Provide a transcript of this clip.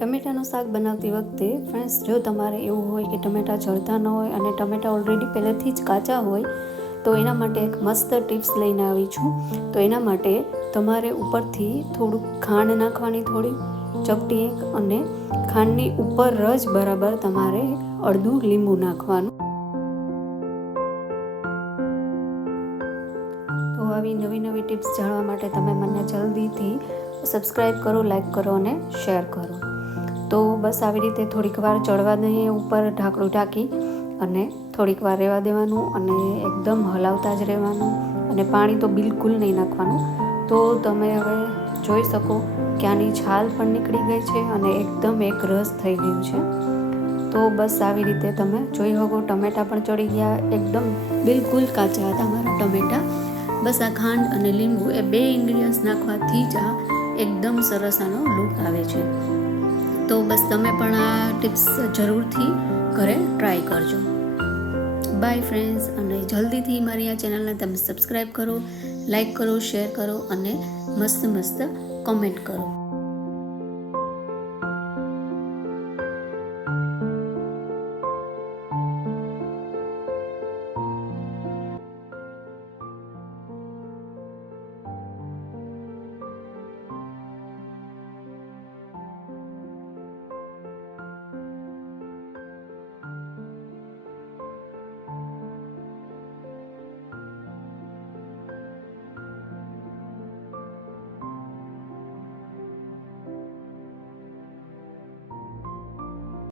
ટમેટાનું શાક બનાવતી વખતે ફ્રેન્ડ્સ, જો તમારે એવું હોય કે ટમેટાં જળતા ન હોય અને ટમેટાં ઓલરેડી પહેલેથી જ કાચા હોય તો એના માટે એક મસ્ત ટિપ્સ લઈને આવી છું. તો એના માટે તમારે ઉપરથી થોડુંક ખાંડ નાખવાની, થોડી ચપટી એક, અને ખાંડની ઉપર જ બરાબર તમારે અડધું લીંબુ નાખવાનું. તો આવી નવી નવી ટિપ્સ જાણવા માટે તમે મને જલ્દીથી સબસ્ક્રાઈબ કરો, લાઈક કરો અને શેર કરો. તો બસ આવી રીતે થોડીક વાર ચડવા દઈએ, ઉપર ઢાંકણું ઢાંકી અને થોડીક વાર રહેવા દેવાનું અને એકદમ હલાવતા જ રહેવાનું. અને પાણી તો બિલકુલ નહીં નાખવાનું. તો તમે હવે જોઈ શકો કે આની છાલ પણ નીકળી ગઈ છે અને એકદમ એક રસ થઈ ગયું છે. તો બસ આવી રીતે તમે જોઈ શકો, ટમેટાં પણ ચડી ગયા, એકદમ બિલકુલ કાચા હતા મારા ટમેટાં. બસ આ ખાંડ અને લીંબુ એ 2 ઇન્ગ્રીડિયન્ટ્સ નાખવાથી જ આ એકદમ સરસ આનો લુક આવે છે. તો બસ તમે પણ આ ટિપ્સ જરૂરથી ઘરે ટ્રાય કરજો. બાય ફ્રેન્ડ્સ, અને જલ્દીથી મારી આ ચેનલને તમે સબસ્ક્રાઈબ કરો, લાઈક કરો, શેર કરો અને મસ્ત મસ્ત કમેન્ટ કરો.